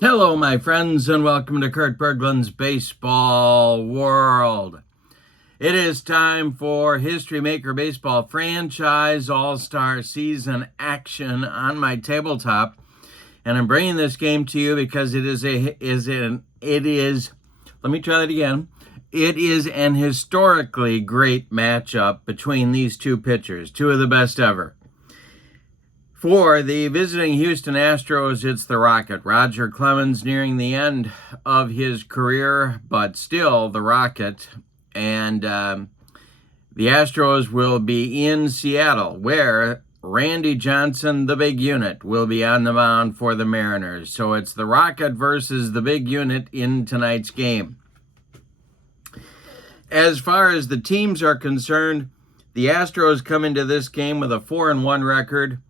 Hello, my friends, and welcome to Kurt Berglund's Baseball World. It is time for History Maker Baseball Franchise All-Star Season action on my tabletop, and I'm bringing this game to you because it is let me try that again. It is an historically great matchup between these two pitchers, two of the best ever. For the visiting Houston Astros, it's the Rocket. R.Clemens nearing the end of his career, but still the Rocket. And the Astros will be in Seattle, where R.Johnson, the big unit, will be on the mound for the Mariners. So it's the Rocket versus the big unit in tonight's game. As far as the teams are concerned, the Astros come into this game with a 4-1 record.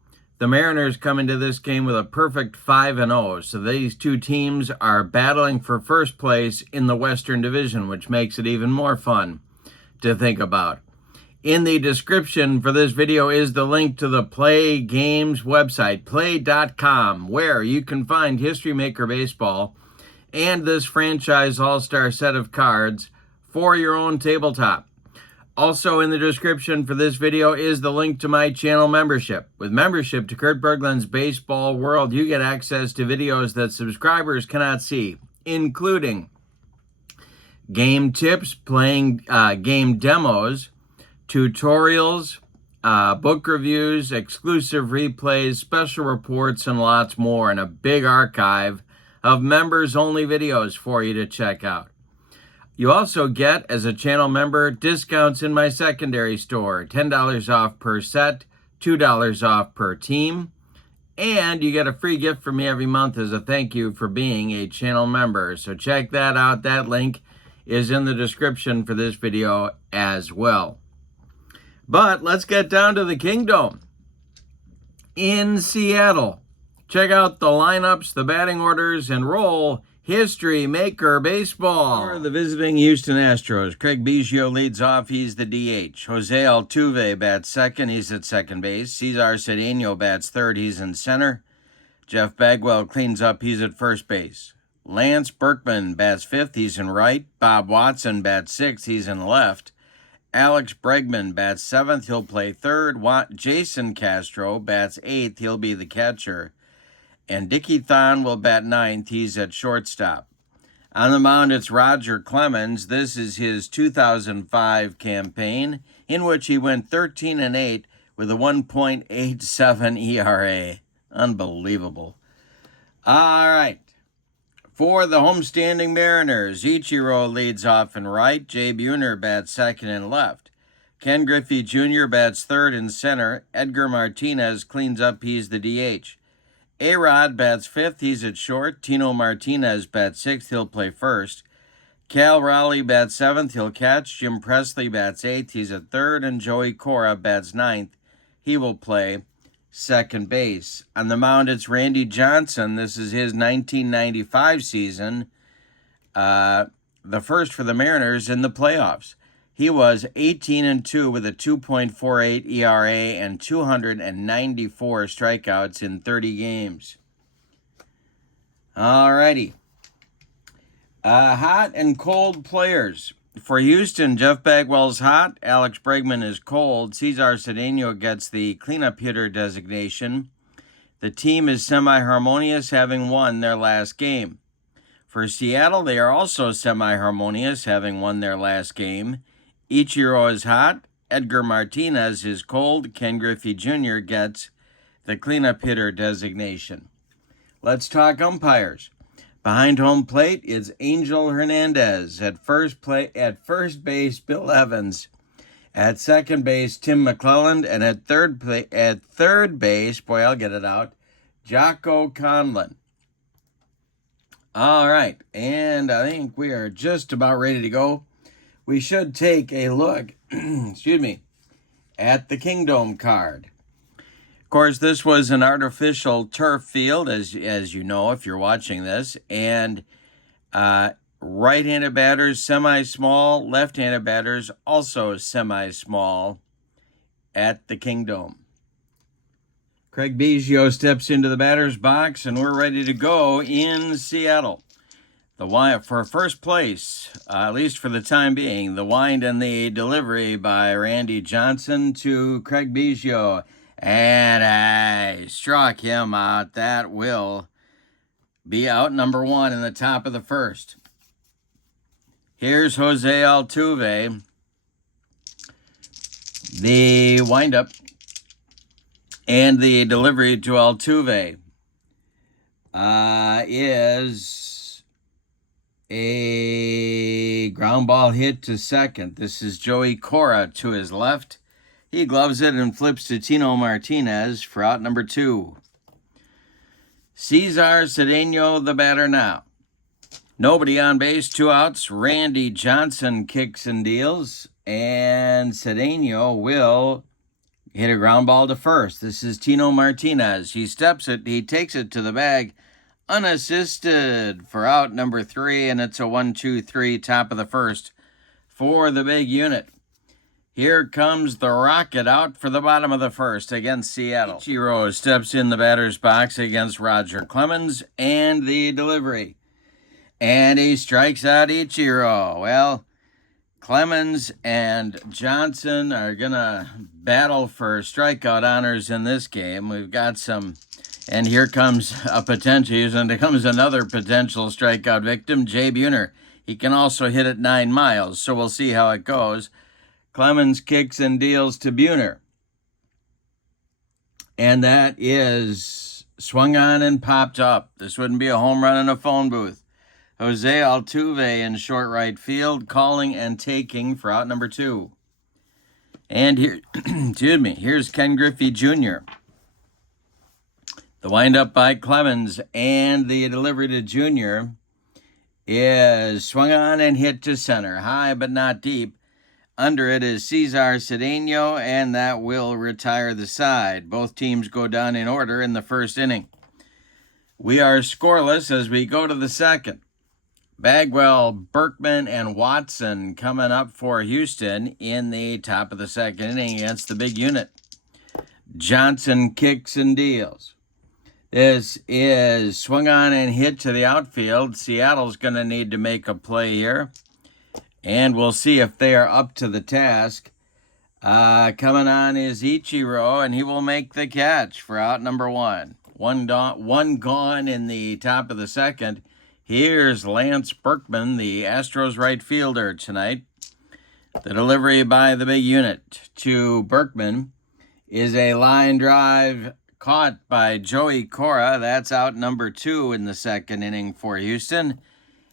The Mariners come into this game with a perfect 5-0. So these two teams are battling for first place in the Western Division, which makes it even more fun to think about. In the description for this video is the link to the Play Games website, play.com, where you can find History Maker Baseball and this franchise all-star set of cards for your own tabletop. Also in the description for this video is the link to my channel membership. With membership to Kurt Berglund's Baseball World, you get access to videos that subscribers cannot see, including game tips, playing game demos, tutorials, book reviews, exclusive replays, special reports, and lots more, and a big archive of members-only videos for you to check out. You also get, as a channel member, discounts in my secondary store, $10 off per set, $2 off per team, and you get a free gift from me every month as a thank you for being a channel member. So check that out. That link is in the description for this video as well. But let's get down to the Kingdom in Seattle. Check out the lineups, the batting orders, and roll History Maker Baseball. For the visiting Houston Astros, Craig Biggio leads off. He's the DH. Jose Altuve bats second. He's at second base. Cesar Cedeno bats third. He's in center. Jeff Bagwell cleans up. He's at first base. Lance Berkman bats fifth. He's in right. Bob Watson bats sixth. He's in left. Alex Bregman bats seventh. He'll play third. Jason Castro bats eighth. He'll be the catcher. And Dickie Thon will bat ninth. He's at shortstop. On the mound, it's R.Clemens. This is his 2005 campaign, in which he went 13-8 with a 1.87 ERA. Unbelievable. All right. For the homestanding Mariners, Ichiro leads off in right. Jay Buhner bats second and left. Ken Griffey Jr. bats third and center. Edgar Martinez cleans up. He's the DH. A-Rod bats fifth. He's at short. Tino Martinez bats sixth. He'll play first. Cal Raleigh bats seventh. He'll catch. Jim Presley bats eighth. He's at third. And Joey Cora bats ninth. He will play second base. On the mound, it's Randy Johnson. This is his 1995 season, the first for the Mariners in the playoffs. He was 18-2 with a 2.48 ERA and 294 strikeouts in 30 games. All righty. Hot and cold players. For Houston, Jeff Bagwell's hot. Alex Bregman is cold. Cesar Cedeno gets the cleanup hitter designation. The team is semi-harmonious, having won their last game. For Seattle, they are also semi-harmonious, having won their last game. Ichiro is hot. Edgar Martinez is cold. Ken Griffey Jr. gets the cleanup hitter designation. Let's talk umpires. Behind home plate is Angel Hernandez. At first base, Bill Evans. At second base, Tim McClelland. And at third base, boy, I'll get it out, Jocko Conlon. All right, and I think we are just about ready to go. We should take a look, at the Kingdom card. Of course, this was an artificial turf field, as you know, if you're watching this, and right-handed batters, semi-small, left-handed batters, also semi-small at the Kingdom. Craig Biggio steps into the batter's box, and we're ready to go in Seattle. The wind for first place, at least for the time being, the wind and the delivery by R.Johnson to Craig Biggio. And I struck him out. That will be out number one in the top of the first. Here's Jose Altuve. The windup and the delivery to Altuve is a ground ball hit to second. This is Joey Cora to his left. He gloves it and flips to Tino Martinez for out number two. Cesar Cedeno, the batter now. Nobody on base, 2 outs. R.Johnson kicks and deals, and Cedeno will hit a ground ball to first. This is Tino Martinez. He steps it. He takes it to the bag unassisted for out number 3, and it's a 1-2-3 top of the first for the big unit. Here comes the Rocket out for the bottom of the first against Seattle. Ichiro steps in the batter's box against R.Clemens, and the delivery. And he strikes out Ichiro. Well, Clemens and Johnson are going to battle for strikeout honors in this game. We've got some, and here comes a potential, and there comes another potential strikeout victim, Jay Buhner. He can also hit at 9 miles, so we'll see how it goes. Clemens kicks and deals to Buhner. And that is swung on and popped up. This wouldn't be a home run in a phone booth. Jose Altuve in short right field, calling and taking for out number 2. And here, excuse me, here's Ken Griffey Jr. The windup by Clemens, and the delivery to Jr. is swung on and hit to center, high but not deep. Under it is Cesar Cedeno, and that will retire the side. Both teams go down in order in the first inning. We are scoreless as we go to the second. Bagwell, Berkman, and Watson coming up for Houston in the top of the second inning against the big unit. Johnson kicks and deals. This is swung on and hit to the outfield. Seattle's going to need to make a play here, and we'll see if they are up to the task. Coming on is Ichiro, and he will make the catch for out number 1. One gone in the top of the second. Here's Lance Berkman, the Astros right fielder tonight. The delivery by the big unit to Berkman is a line drive caught by Joey Cora. That's out number 2 in the second inning for Houston.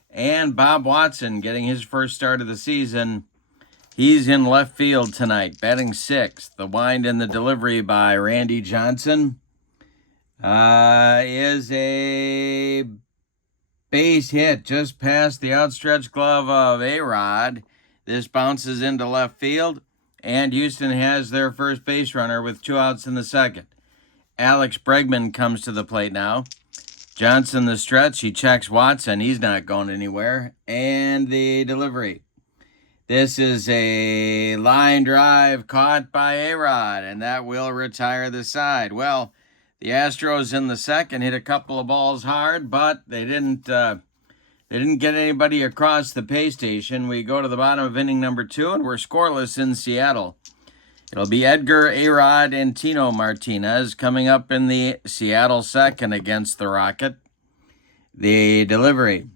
And Bob Watson getting his first start of the season. He's in left field tonight, batting 6th. The wind and the delivery by R.Johnson is a base hit just past the outstretched glove of A-Rod. This bounces into left field, and Houston has their first base runner with 2 outs in the second. Alex Bregman comes to the plate now. Johnson the stretch. He checks Watson. He's not going anywhere. And the delivery. This is a line drive caught by A-Rod, and that will retire the side. Well, the Astros in the second hit a couple of balls hard, but they didn't get anybody across the pay station. We go to the bottom of inning number 2, and we're scoreless in Seattle. It'll be Edgar, A-Rod, and Tino Martinez coming up in the Seattle second against the Rocket. The delivery.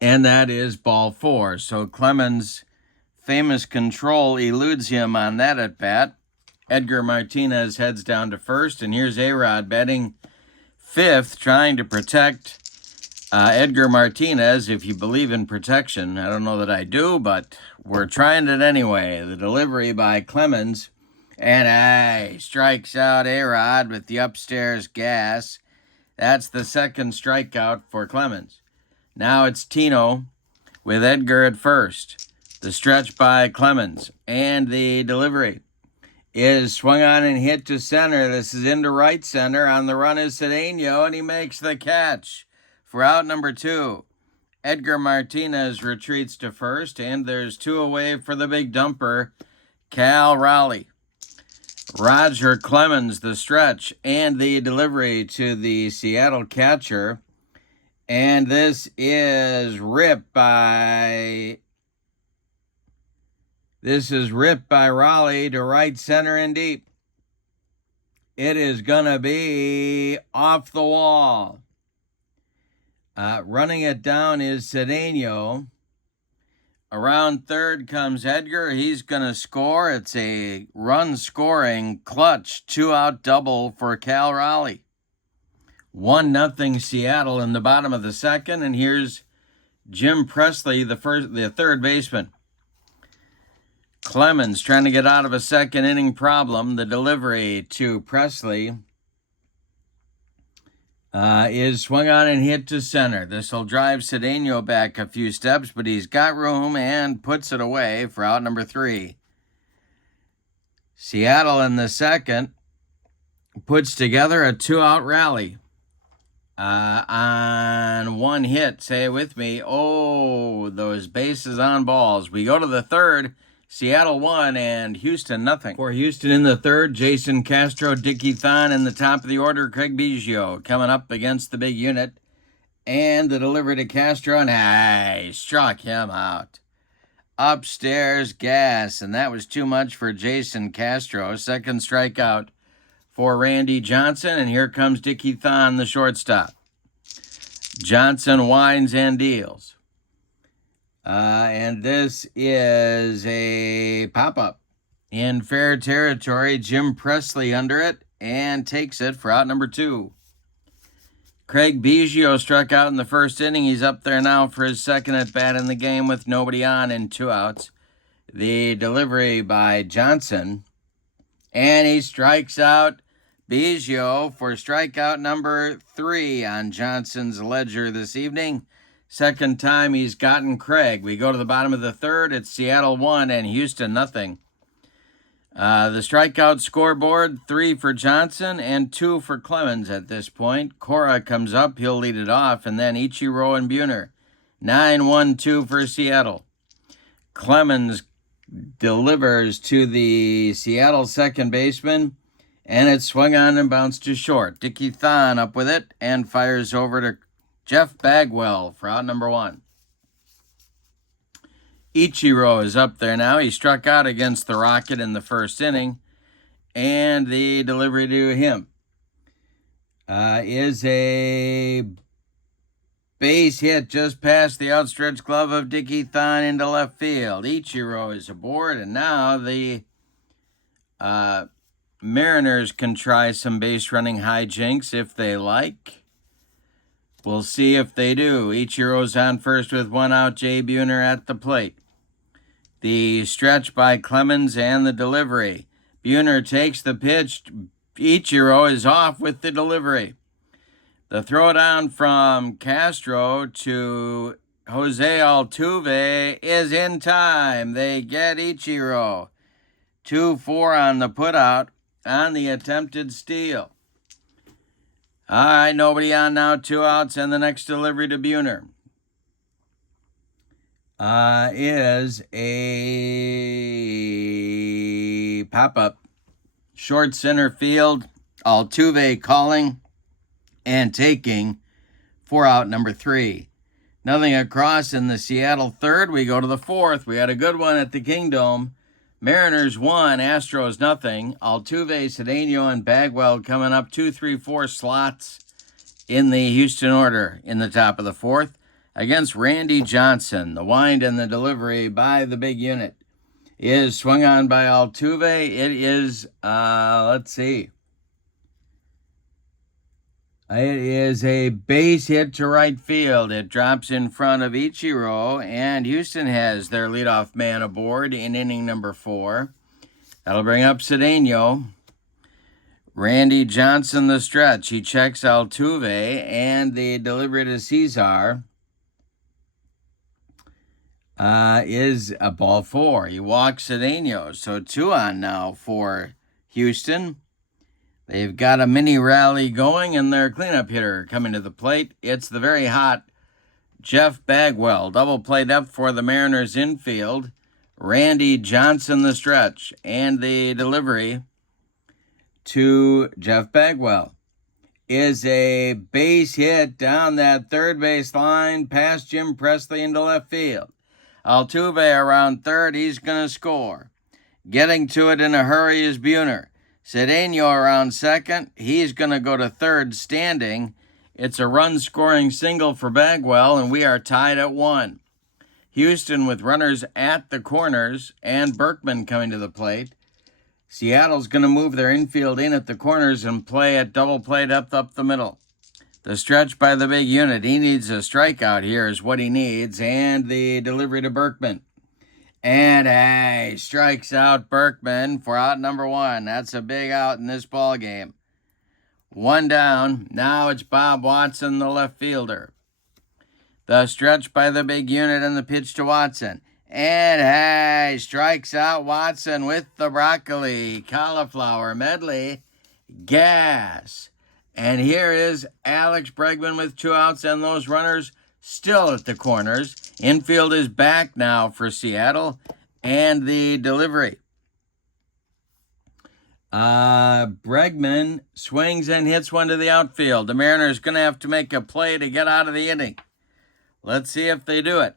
And that is ball 4. So Clemens' famous control eludes him on that at bat. Edgar Martinez heads down to first, and here's A-Rod batting 5th, trying to protect Edgar Martinez, if you believe in protection. I don't know that I do, but we're trying it anyway. The delivery by Clemens, and strikes out A-Rod with the upstairs gas. That's the second strikeout for Clemens. Now it's Tino with Edgar at first. The stretch by Clemens, and the delivery is swung on and hit to center. This is into right center. On the run is Cedeno, and he makes the catch for out number 2. Edgar Martinez retreats to first, and there's 2 away for the big dumper, Cal Raleigh. R.Clemens, the stretch, and the delivery to the Seattle catcher. And this is ripped by Raleigh to right center and deep. It is going to be off the wall. Running it down is Cedeno. Around third comes Edgar. He's going to score. It's a run-scoring, clutch, two-out double for Cal Raleigh. 1-0 Seattle in the bottom of the second, and here's Jim Presley, the third baseman. Clemens trying to get out of a second inning problem. The delivery to Presley is swung on and hit to center. This will drive Cedeno back a few steps, but he's got room and puts it away for out number 3. Seattle in the second puts together a 2-out rally on one hit. Say it with me. Oh, those bases on balls. We go to the third. Seattle 1 and Houston 0. For Houston in the third, Jason Castro, Dickie Thon in the top of the order, Craig Biggio coming up against the big unit. And the delivery to Castro, and he struck him out. Upstairs gas, and that was too much for Jason Castro. Second strikeout for Randy Johnson, and here comes Dickie Thon, the shortstop. Johnson winds and deals. And this is a pop-up in fair territory. Jim Presley under it and takes it for out number 2. Craig Biggio struck out in the first inning. He's up there now for his second at-bat in the game with nobody on and 2 outs. The delivery by Johnson, and he strikes out Biggio for strikeout number 3 on Johnson's ledger this evening. Second time he's gotten Craig. We go to the bottom of the third. It's Seattle 1 and Houston 0. The strikeout scoreboard, 3 for Johnson and 2 for Clemens at this point. Cora comes up. He'll lead it off. And then Ichiro and Buhner. 9-1-2 for Seattle. Clemens delivers to the Seattle second baseman. And it's swung on and bounced to short. Dickie Thon up with it and fires over to Jeff Bagwell for out number 1. Ichiro is up there now. He struck out against the Rocket in the first inning. And the delivery to him is a base hit just past the outstretched glove of Dickie Thon into left field. Ichiro is aboard, and now the Mariners can try some base running hijinks if they like. We'll see if they do. Ichiro's on first with 1 out. Jay Buhner at the plate. The stretch by Clemens and the delivery. Buhner takes the pitch. Ichiro is off with the delivery. The throw down from Castro to Jose Altuve is in time. They get Ichiro. 2-4 on the putout on the attempted steal. All right, nobody on now, 2 outs, and the next delivery to Buhner is a pop-up. Short center field, Altuve calling and taking for out number 3. Nothing across in the Seattle third. We go to the fourth. We had a good one at the Kingdome. Mariners 1, Astros 0. Altuve, Cedeno, and Bagwell coming up 2, 3, 4 slots in the Houston order in the top of the fourth against Randy Johnson. The wind and the delivery by the big unit is swung on by Altuve. It is, it is a base hit to right field. It drops in front of Ichiro, and Houston has their leadoff man aboard in inning number 4. That'll bring up Cedeno. Randy Johnson, the stretch. He checks Altuve, and the delivery to Cesar is a ball 4. He walks Cedeno, so 2 on now for Houston. They've got a mini rally going, and their cleanup hitter coming to the plate. It's the very hot Jeff Bagwell. Double play depth for the Mariners infield. Randy Johnson, the stretch, and the delivery to Jeff Bagwell. Is a base hit down that third base line past Jim Presley into left field. Altuve around third, he's going to score. Getting to it in a hurry is Buhner. Cedeno around second, he's going to go to third standing. It's a run-scoring single for Bagwell, and we are tied at 1. Houston with runners at the corners and Berkman coming to the plate. Seattle's going to move their infield in at the corners and play at double play depth up the middle. The stretch by the big unit. He needs a strikeout here is what he needs, and the delivery to Berkman. And he strikes out Berkman for out number 1. That's a big out in this ball game. 1 down. Now it's Bob Watson, the left fielder. The stretch by the big unit and the pitch to Watson. And strikes out Watson with the broccoli, cauliflower medley, gas. And here is Alex Bregman with 2 outs and those runners still at the corners. Infield is back now for Seattle. And the delivery. Bregman swings and hits one to the outfield. The Mariners going to have to make a play to get out of the inning. Let's see if they do it.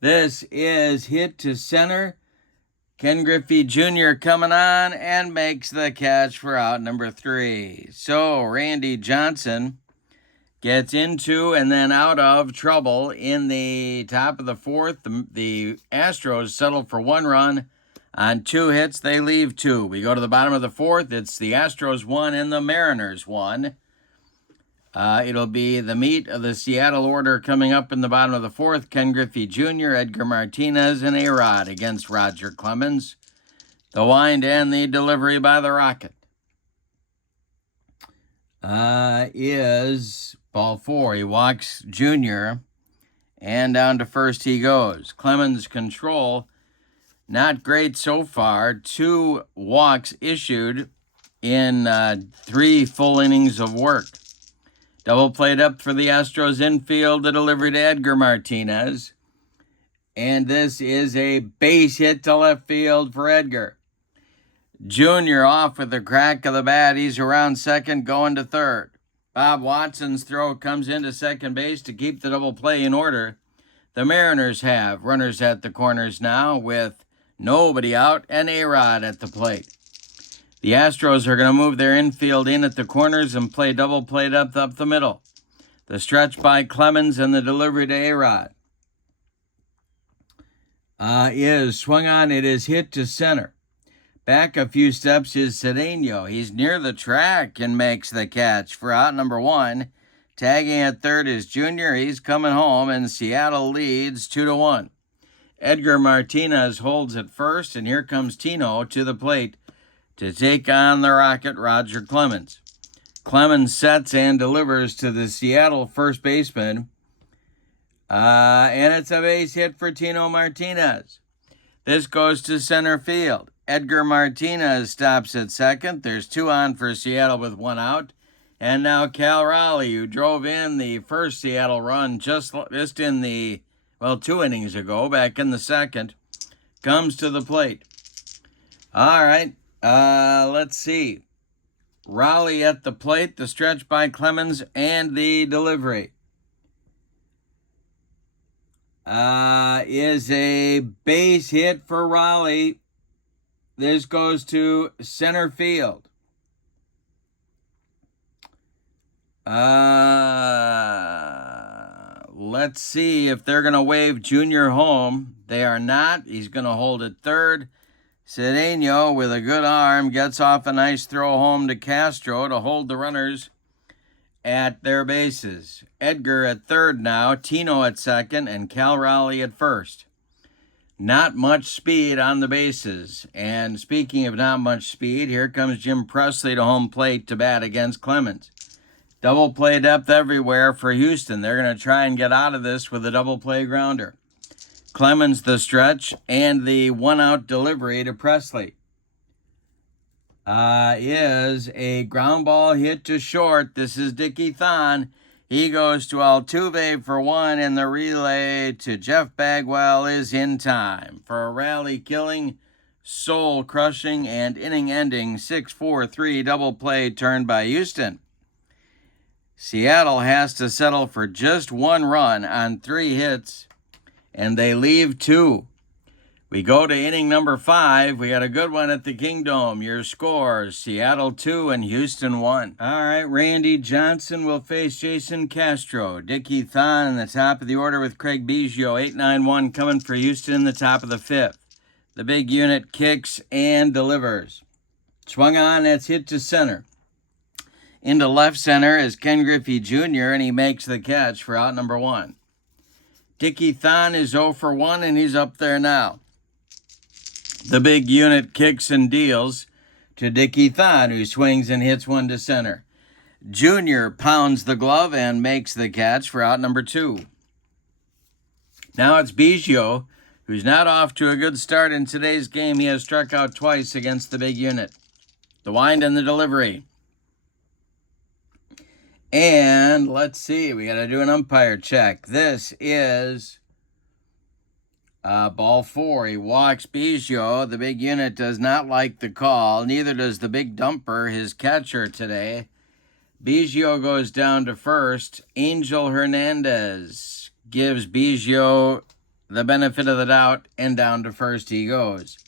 This is hit to center. Ken Griffey Jr. coming on and makes the catch for out number 3. So Randy Johnson gets into and then out of trouble in the top of the 4th. The Astros settle for 1 run on 2 hits. They leave 2. We go to the bottom of the 4th. It's the Astros 1 and the Mariners 1. It'll be the meat of the Seattle order coming up in the bottom of the 4th. Ken Griffey Jr., Edgar Martinez, and A-Rod against R.Clemens. The wind and the delivery by the Rocket is ball 4. He walks Jr., and down to first he goes. Clemens control, not great so far. 2 walks issued in 3 full innings of work. Double played up for the Astros infield, the delivery to Edgar Martinez. And this is a base hit to left field for Edgar. Jr. off with the crack of the bat. He's around second, going to third. Bob Watson's throw comes into second base to keep the double play in order. The Mariners have runners at the corners now with nobody out and A-Rod at the plate. The Astros are going to move their infield in at the corners and play double play depth up the middle. The stretch by Clemens and the delivery to A-Rod is swung on. It is hit to center. Back a few steps is Cedeno. He's near the track and makes the catch for out number 1. Tagging at third is Jr. He's coming home, and Seattle leads 2-1. Edgar Martinez holds at first, and here comes Tino to the plate to take on the Rocket, R.Clemens. Clemens sets and delivers to the Seattle first baseman. And it's a base hit for Tino Martinez. This goes to center field. Edgar Martinez stops at second. There's 2 on for Seattle with 1 out. And now Cal Raleigh, who drove in the first Seattle run just in the, 2 innings ago, back in the second, comes to the plate. All right. Let's see. Raleigh at the plate, the stretch by Clemens, and the delivery is a base hit for Raleigh. This goes to center field. Let's see if they're going to wave Jr. home. They are not. He's going to hold at third. Cedeno, with a good arm, gets off a nice throw home to Castro to hold the runners at their bases. Edgar at third now, Tino at second, and Cal Raleigh at first. Not much speed on the bases. And speaking of not much speed, here comes Jim Presley to home plate to bat against Clemens. Double play depth everywhere for Houston. They're going to try and get out of this with a double play grounder. Clemens the stretch and the 1-out delivery to Presley is a ground ball hit to short. This is Dickie Thon. He goes to Altuve for 1, and the relay to Jeff Bagwell is in time for a rally-killing soul-crushing and inning-ending 6-4-3 double play turned by Houston. Seattle has to settle for just 1 run on 3 hits, and they leave 2. We go to inning number 5. We got a good one at the Kingdome. Your scores, Seattle 2 and Houston 1. All right, Randy Johnson will face Jason Castro. Dickie Thon in the top of the order with Craig Biggio. 8-9-1 coming for Houston in the top of the 5th. The big unit kicks and delivers. Swung on, that's hit to center. Into left center is Ken Griffey Jr., and he makes the catch for out number 1. Dickie Thon is 0 for 1, and he's up there now. The big unit kicks and deals to Dickie Thon, who swings and hits one to center. Junior pounds the glove and makes the catch for out number 2. Now it's Biggio, who's not off to a good start in today's game. He has struck out twice against the big unit. The wind and the delivery. And let's see, we got to do an umpire check. This is ball 4. He walks Biggio. The big unit does not like the call. Neither does the big dumper, his catcher today. Biggio goes down to first. Angel Hernandez gives Biggio the benefit of the doubt, and down to first he goes.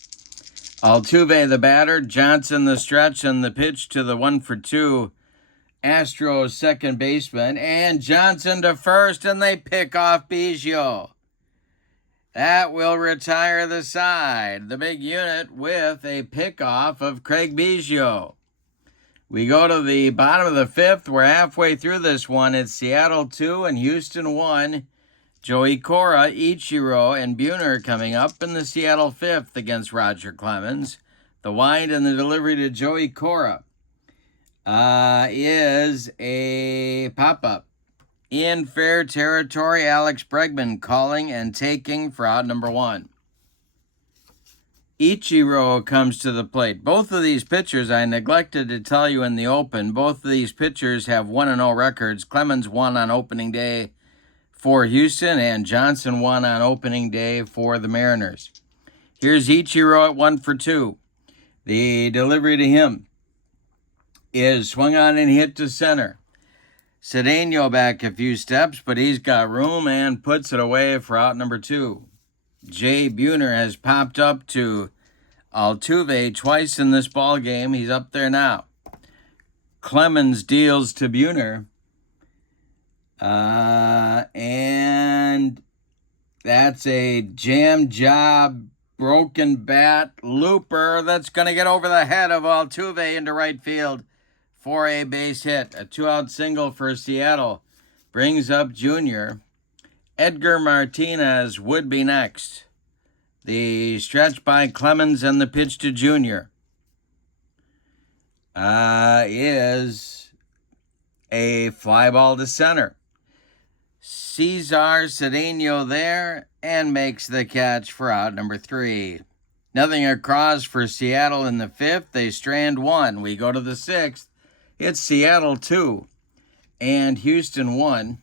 Altuve the batter, Johnson the stretch, and the pitch to the 1 for 2 Astros second baseman, and Johnson to first, and they pick off Biggio. That will retire the side. The big unit with a pickoff of Craig Biggio. We go to the bottom of the 5th. We're halfway through this one. It's Seattle 2 and Houston 1. Joey Cora, Ichiro, and Buhner coming up in the Seattle 5th against R.Clemens. The wind and the delivery to Joey Cora is a pop-up. In fair territory, Alex Bregman calling and taking for out number 1. Ichiro comes to the plate. Both of these pitchers, I neglected to tell you in the open, both of these pitchers have 1-0 records. Clemens won on opening day for Houston, and Johnson won on opening day for the Mariners. Here's Ichiro at 1 for 2. The delivery to him is swung on and hit to center. Cedeno back a few steps, but he's got room and puts it away for out number 2. Jay Buhner has popped up to Altuve twice in this ball game. He's up there now. Clemens deals to Buhner. And that's a jam job, broken bat, looper that's going to get over the head of Altuve into right field for a base hit. A 2-out single for Seattle brings up Junior. Edgar Martinez would be next. The stretch by Clemens and the pitch to Junior is a fly ball to center. Cesar Cedeno there and makes the catch for out number 3. Nothing across for Seattle in the 5th. They strand 1. We go to the 6th. It's Seattle 2 and Houston 1.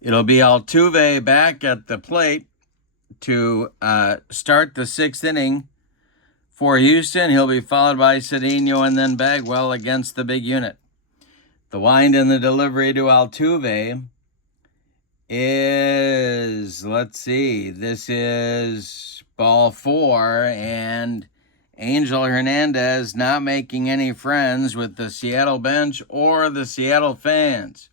It'll be Altuve back at the plate to start the 6th inning for Houston. He'll be followed by Cedeno and then Bagwell against the big unit. The wind and the delivery to Altuve is, let's see, this is ball 4, and Angel Hernandez not making any friends with the Seattle bench or the Seattle fans.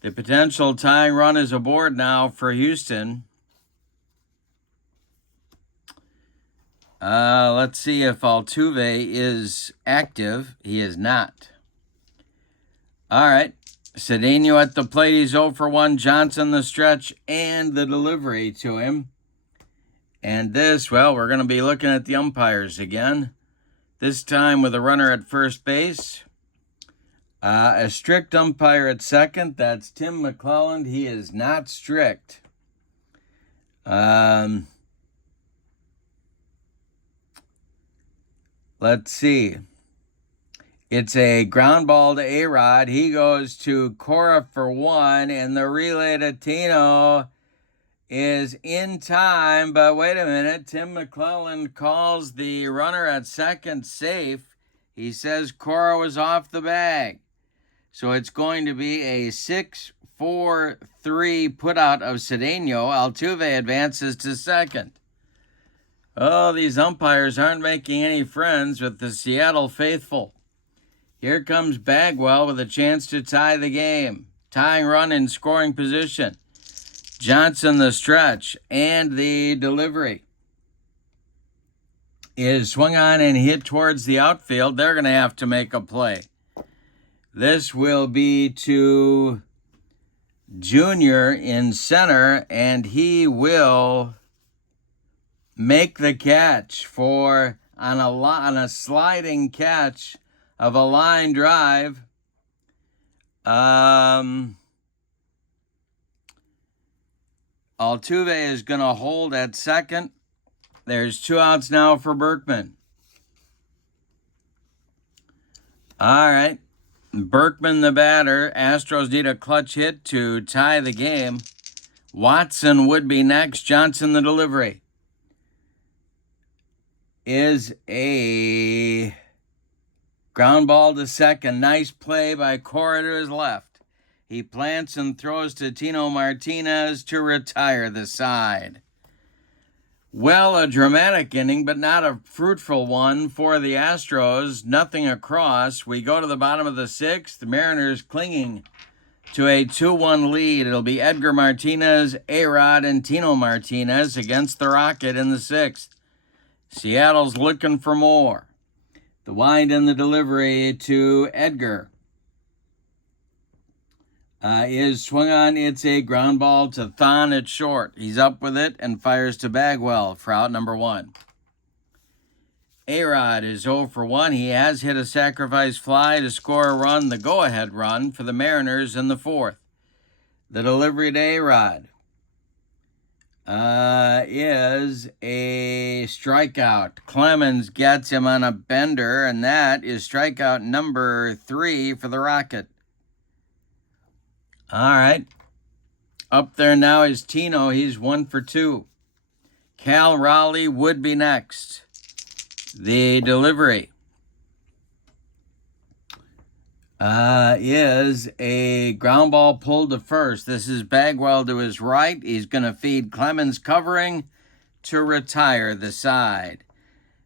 The potential tying run is aboard now for Houston. Let's see if Altuve is active. He is not. All right. Cedeno at the plate. He's 0 for 1. Johnson the stretch and the delivery to him. And this, well, we're going to be looking at the umpires again. This time with a runner at first base. A strict umpire at second. That's Tim McClelland. He is not strict. Let's see. It's a ground ball to A-Rod. He goes to Cora for 1, and the relay to Tino is in time, but wait a minute. Tim McClellan calls the runner at second safe. He says Cora was off the bag. So it's going to be a 6-4-3 putout of Cedeno. Altuve advances to second. Oh, these umpires aren't making any friends with the Seattle faithful. Here comes Bagwell with a chance to tie the game. Tying run in scoring position. Johnson the stretch and the delivery is swung on and hit towards the outfield. They're going to have to make a play. This will be to Junior in center, and he will make the catch on a sliding catch of a line drive. Altuve is going to hold at second. There's 2 outs now for Berkman. All right. Berkman the batter. Astros need a clutch hit to tie the game. Watson would be next. Johnson the delivery is a ground ball to second. Nice play by Cora to his left. He plants and throws to Tino Martinez to retire the side. Well, a dramatic inning, but not a fruitful one for the Astros. Nothing across. We go to the bottom of the 6th. The Mariners clinging to a 2-1 lead. It'll be Edgar Martinez, A-Rod, and Tino Martinez against the Rocket in the 6th. Seattle's looking for more. The wind and the delivery to Edgar is swung on. It's a ground ball to Thon at short. He's up with it and fires to Bagwell for out number 1. A-Rod is 0 for 1. He has hit a sacrifice fly to score a run, the go-ahead run for the Mariners in the 4th. The delivery to A-Rod is a strikeout. Clemens gets him on a bender, and that is strikeout number 3 for the Rocket. All right. Up there now is Tino. He's 1 for 2. Cal Raleigh would be next. The delivery is a ground ball pulled to first. This is Bagwell to his right. He's going to feed Clemens covering to retire the side.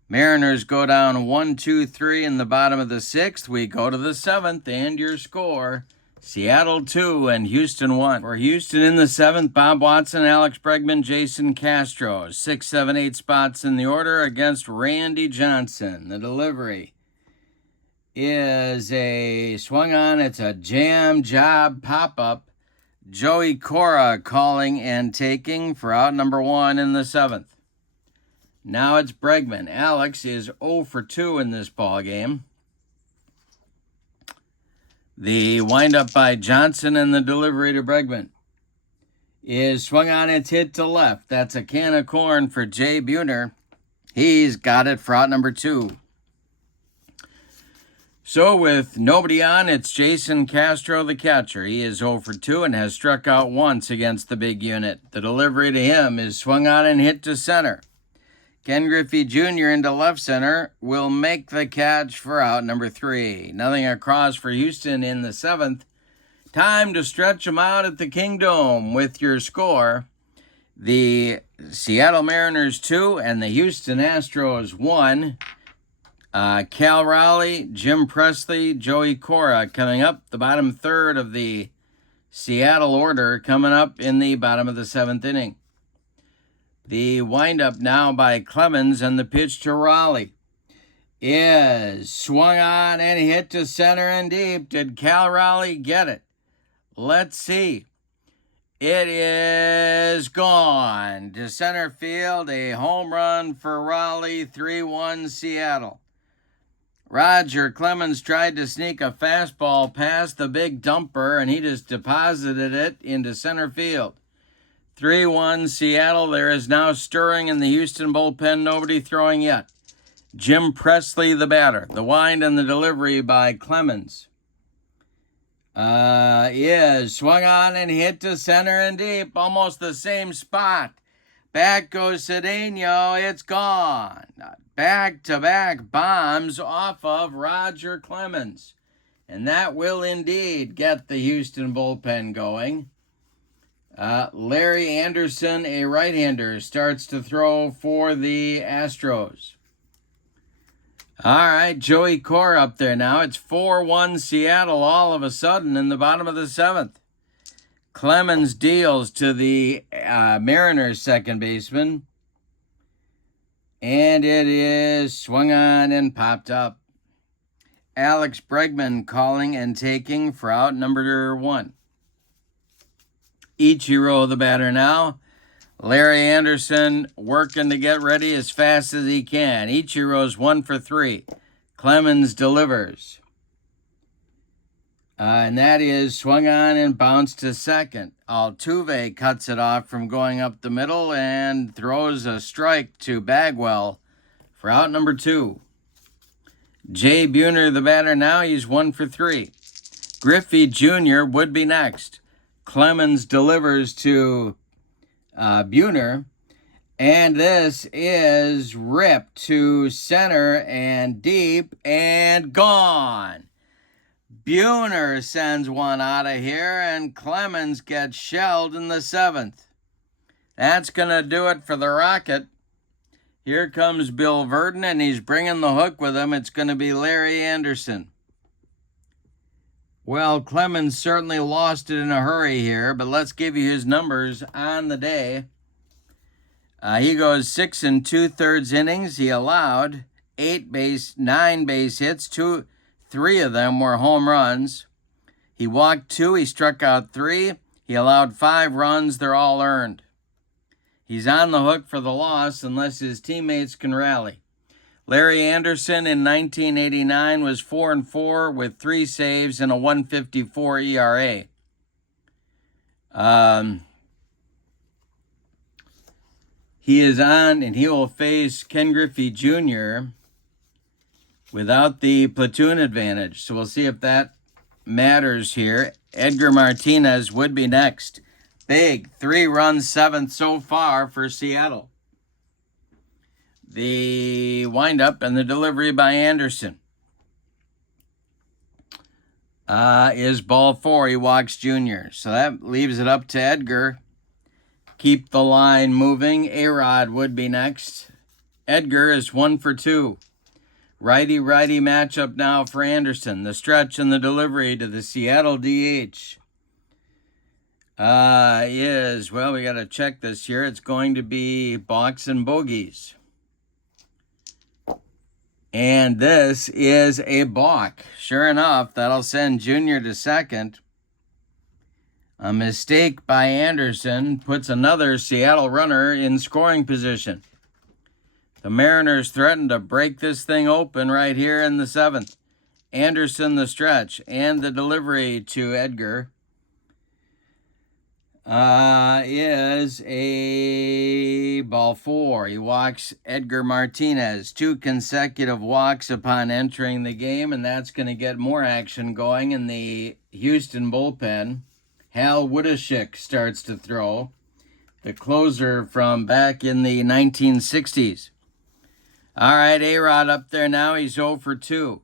Mariners go down 1-2-3 in the bottom of the 6th. We go to the 7th, and your score, Seattle 2 and Houston 1. For Houston in the 7th, Bob Watson, Alex Bregman, Jason Castro. 6, 7, 8 spots in the order against Randy Johnson. The delivery is a swung on. It's a jam job pop-up. Joey Cora calling and taking for out number 1 in the 7th. Now it's Bregman. Alex is 0 for 2 in this ball game. The windup by Johnson and the delivery to Bregman is swung on. It's hit to left. That's a can of corn for Jay Buhner. He's got it for out number 2. So with nobody on, it's Jason Castro, the catcher. He is 0 for 2 and has struck out once against the big unit. The delivery to him is swung on and hit to center. Ken Griffey Jr. into left center will make the catch for out number 3. Nothing across for Houston in the 7th. Time to stretch them out at the Kingdome with your score. The Seattle Mariners 2 and the Houston Astros 1. Cal Raleigh, Jim Presley, Joey Cora coming up. The bottom third of the Seattle order coming up in the bottom of the 7th inning. The windup now by Clemens, and the pitch to Raleigh is swung on and hit to center and deep. Did Cal Raleigh get it? Let's see. It is gone to center field. A home run for Raleigh, 3-1 Seattle. Roger Clemens tried to sneak a fastball past the big dumper, and he just deposited it into center field. 3-1 Seattle. There is now stirring in the Houston bullpen. Nobody throwing yet. Jim Presley, the batter. The wind and the delivery by Clemens is swung on and hit to center and deep, almost the same spot. Back goes Cedeno, it's gone. Back-to-back bombs off of R.Clemens. And that will indeed get the Houston bullpen going. Larry Anderson, a right-hander, starts to throw for the Astros. All right, Joey Core up there now. It's 4-1 Seattle all of a sudden in the bottom of the seventh. Clemens deals to the Mariners second baseman. And it is swung on and popped up. Alex Bregman calling and taking for out number 1. Ichiro the batter now. Larry Anderson working to get ready as fast as he can. Ichiro's 1 for 3. Clemens delivers. And that is swung on and bounced to second. Altuve cuts it off from going up the middle and throws a strike to Bagwell for out number 2. Jay Buhner, the batter now, he's 1 for 3. Griffey Jr. would be next. Clemens delivers to Buhner, and this is ripped to center and deep and gone. Buhner sends one out of here, and Clemens gets shelled in the 7th. That's going to do it for the Rocket. Here comes Bill Verdon, and he's bringing the hook with him. It's going to be Larry Anderson. Well, Clemens certainly lost it in a hurry here, but let's give you his numbers on the day. He goes 6 2/3 innings. He allowed 9 base hits. 3 of them were home runs. He walked 2. He struck out 3. He allowed 5 runs. They're all earned. He's on the hook for the loss unless his teammates can rally. Larry Anderson in 1989 was 4-4 with 3 saves and a 1.54 ERA. He is on, and he will face Ken Griffey Jr. without the platoon advantage. So we'll see if that matters here. Edgar Martinez would be next. Big 3-run 7th so far for Seattle. The windup and the delivery by Anderson is ball 4. He walks Jr. So that leaves it up to Edgar. Keep the line moving. A-Rod would be next. Edgar is 1 for 2. Righty-righty matchup now for Anderson. The stretch and the delivery to the Seattle DH is, well, we got to check this here. It's going to be balks and bogeys. And this is a balk. Sure enough, that'll send Junior to second. A mistake by Anderson puts another Seattle runner in scoring position. The Mariners threaten to break this thing open right here in the 7th. Anderson the stretch and the delivery to Edgar is a ball 4. He walks Edgar Martinez. 2 consecutive walks upon entering the game, and that's going to get more action going in the Houston bullpen. Hal Woodashik starts to throw, the closer from back in the 1960s. All right, A-Rod up there now. He's 0 for 2.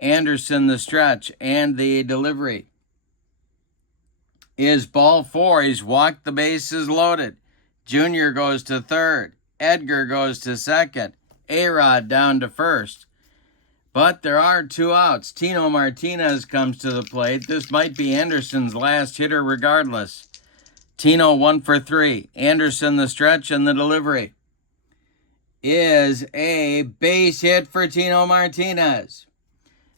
Anderson the stretch and the delivery is ball 4. He's walked the bases loaded. Junior goes to third. Edgar goes to second. A-Rod down to first. But there are 2 outs. Tino Martinez comes to the plate. This might be Anderson's last hitter regardless. Tino 1 for 3. Anderson the stretch and the delivery is a base hit for Tino Martinez.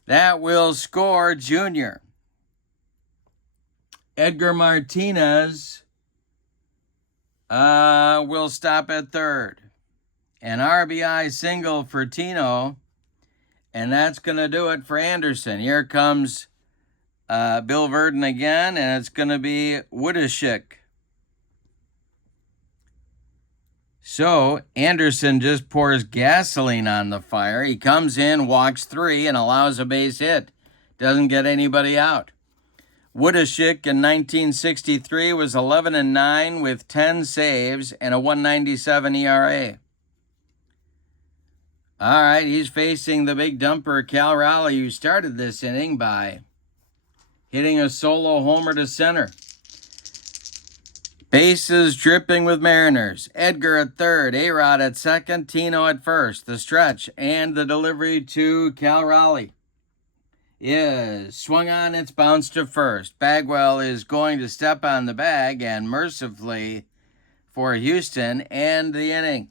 That will score Junior. Edgar Martinez will stop at third. An RBI single for Tino, and that's going to do it for Anderson. Here comes Bill Verdon again, and it's going to be Woodashik. So Anderson just pours gasoline on the fire. He comes in, walks 3, and allows a base hit. Doesn't get anybody out. Woodashik in 1963 was 11-9 with 10 saves and a 1.97 ERA. All right, he's facing the big dumper, Cal Raleigh, who started this inning by hitting a solo homer to center. Bases dripping with Mariners. Edgar at third, A-Rod at second, Tino at first. The stretch and the delivery to Cal Raleigh is swung on, it's bounced to first. Bagwell is going to step on the bag and mercifully for Houston end the inning.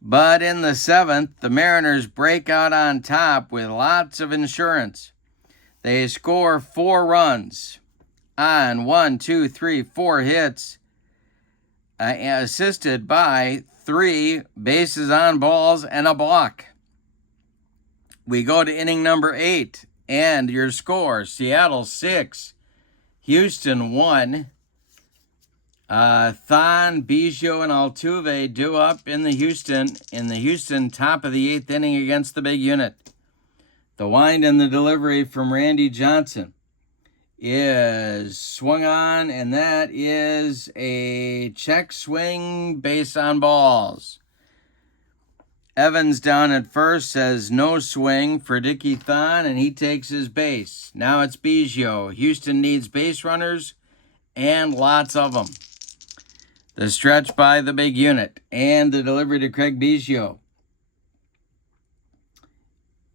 But in the seventh, the Mariners break out on top with lots of insurance. They score 4 runs on 4 hits, assisted by 3 bases on balls and a block. We go to inning number 8, and your score: Seattle 6, Houston 1. Thon, Biggio, and Altuve due up in the Houston top of the 8th inning against the big unit. The wind and the delivery from R.Johnson is swung on, and that is a check swing, base on balls. Evans down at first says no swing for Dickie Thon, and he takes his base. Now it's Biggio. Houston needs base runners, and lots of them. The stretch by the big unit and the delivery to Craig Biggio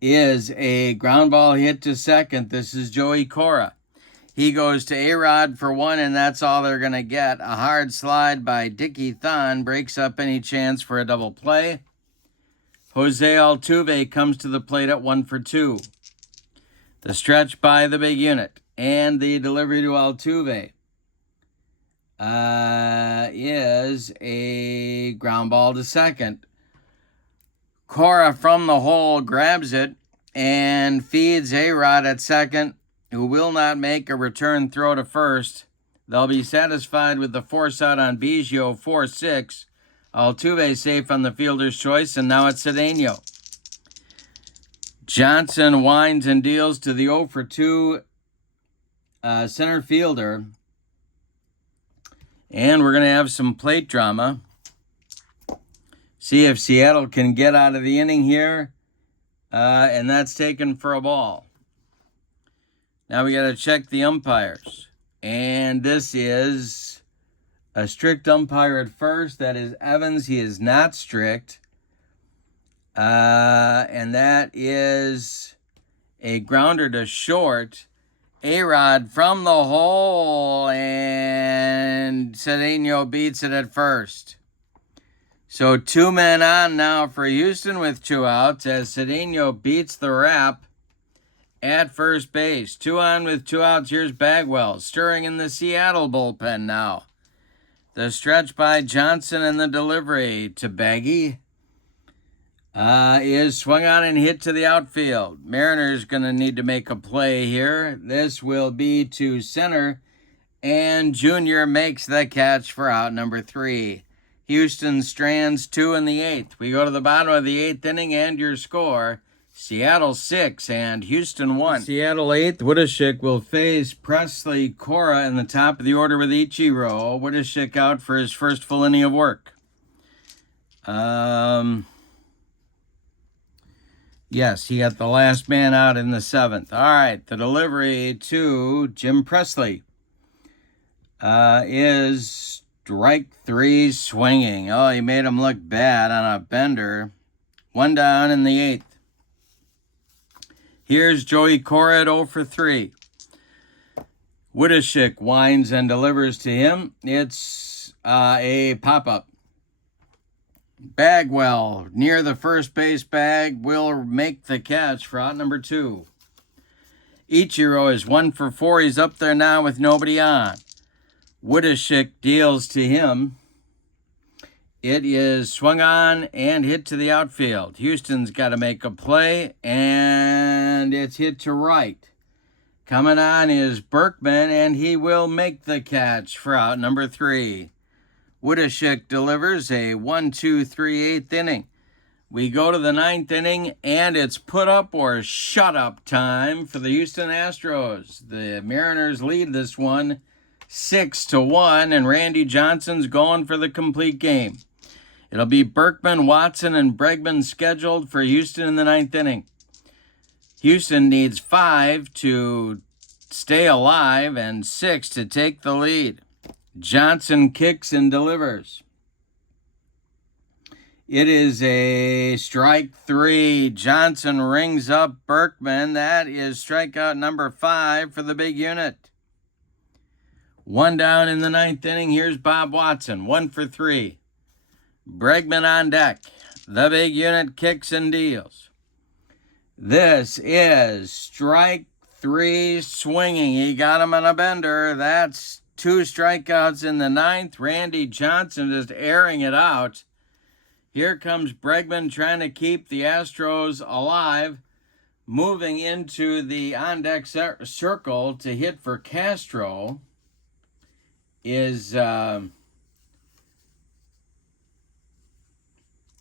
is a ground ball hit to second. This is Joey Cora. He goes to A-Rod for 1, and that's all they're going to get. A hard slide by Dickie Thon breaks up any chance for a double play. Jose Altuve comes to the plate at 1 for 2. The stretch by the big unit and the delivery to Altuve is a ground ball to second. Cora from the hole grabs it and feeds A-Rod at second, who will not make a return throw to first. They'll be satisfied with the force out on Biggio, 4-6. Altuve safe on the fielder's choice, and now it's Cedeno. Johnson winds and deals to the 0 for 2 center fielder. And we're going to have some plate drama. See if Seattle can get out of the inning here. And that's taken for a ball. Now we got to check the umpires. And this is a strict umpire at first. That is Evans. He is not strict. And that is a grounder to short. A-Rod from the hole, and Cedeno beats it at first. So 2 men on now for Houston with 2 outs as Cedeno beats the wrap at first base. 2 on with 2 outs. Here's Bagwell stirring in the Seattle bullpen now. The stretch by Johnson and the delivery to Baggy is swung on and hit to the outfield. Mariners going to need to make a play here. This will be to center, and Junior makes the catch for out number 3. Houston strands 2 in the 8th. We go to the bottom of the 8th inning, and your score: Seattle 6 and Houston 1. Seattle 8th. Woodashik will face Presley Cora in the top of the order with Ichiro. Woodashik out for his first full inning of work. Yes, he got the last man out in the 7th. All right, the delivery to Jim Presley is strike 3 swinging. Oh, he made him look bad on a bender. 1 down in the 8th. Here's Joey Cora at 0 for 3. Woodashik winds and delivers to him. It's a pop-up. Bagwell, near the first base bag, will make the catch for out number 2. Ichiro is 1 for 4. He's up there now with nobody on. Woodashik deals to him. It is swung on and hit to the outfield. Houston's got to make a play, and it's hit to right. Coming on is Berkman, and he will make the catch for out number 3. Woodashik delivers a 1-2-3 8th inning. We go to the ninth inning, and it's put up or shut up time for the Houston Astros. The Mariners lead this one 6-1, and Randy Johnson's going for the complete game. It'll be Berkman, Watson, and Bregman scheduled for Houston in the ninth inning. Houston needs 5 to stay alive and 6 to take the lead. Johnson kicks and delivers. It is a strike 3. Johnson rings up Berkman. That is strikeout number 5 for the big unit. 1 down in the ninth inning. Here's Bob Watson, 1 for 3. Bregman on deck. The big unit kicks and deals. This is strike 3 swinging. He got him on a bender. That's 2 strikeouts in the ninth. Randy Johnson just airing it out. Here comes Bregman trying to keep the Astros alive, moving into the on-deck circle to hit for Castro is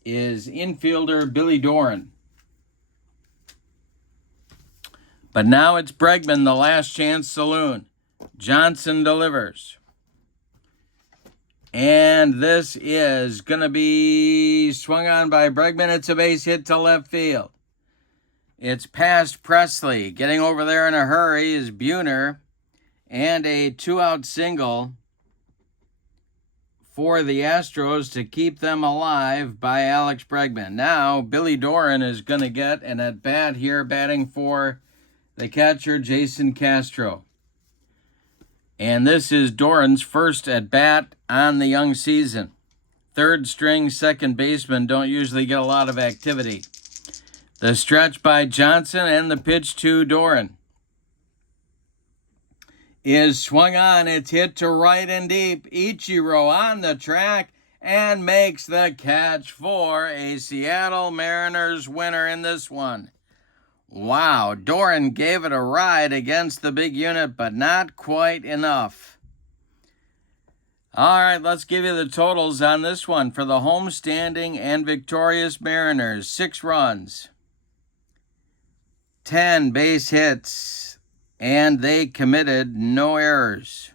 infielder Billy Doran. But now it's Bregman, the last chance saloon. Johnson delivers. And this is going to be swung on by Bregman. It's a base hit to left field. It's past Presley. Getting over there in a hurry is Buhner. And a 2-out single for the Astros to keep them alive by Alex Bregman. Now, Billy Doran is going to get an at-bat here, batting for the catcher, Jason Castro. And this is Doran's first at-bat on the young season. Third string second baseman don't usually get a lot of activity. The stretch by Johnson and the pitch to Doran is swung on. It's hit to right and deep. Ichiro on the track and makes the catch for a Seattle Mariners winner in this one. Wow, Doran gave it a ride against the big unit, but not quite enough. All right, let's give you the totals on this one for the homestanding and victorious Mariners. 6 runs, 10 base hits, and they committed no errors.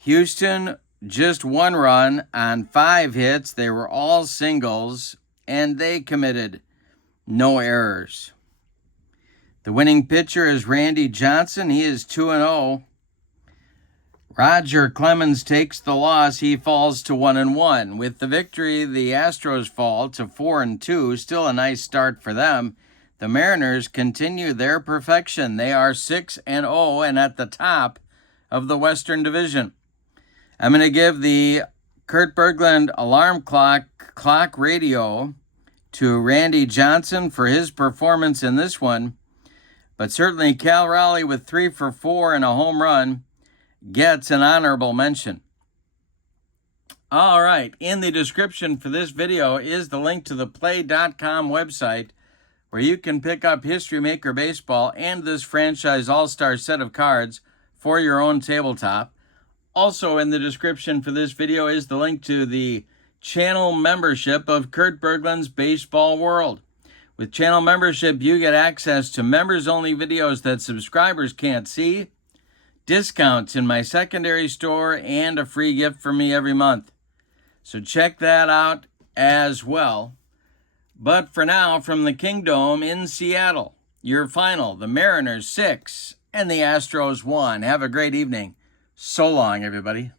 Houston, just 1 run on 5 hits. They were all singles, and they committed no errors. The winning pitcher is Randy Johnson. He is 2-0. R.Clemens takes the loss. He falls to 1-1. With the victory, the Astros fall to 4-2. Still a nice start for them. The Mariners continue their perfection. They are 6-0 and at the top of the Western Division. I'm going to give the Kurt Berglund alarm clock radio to Randy Johnson for his performance in this one. But certainly Cal Raleigh with 3 for 4 and a home run gets an honorable mention. All right, in the description for this video is the link to the play.com website where you can pick up History Maker Baseball and this franchise all-star set of cards for your own tabletop. Also in the description for this video is the link to the channel membership of Kurt Berglund's Baseball World. With channel membership, you get access to members-only videos that subscribers can't see, discounts in my secondary store, and a free gift from me every month. So check that out as well. But for now, from the Kingdome in Seattle, your final, the Mariners 6 and the Astros 1. Have a great evening. So long, everybody.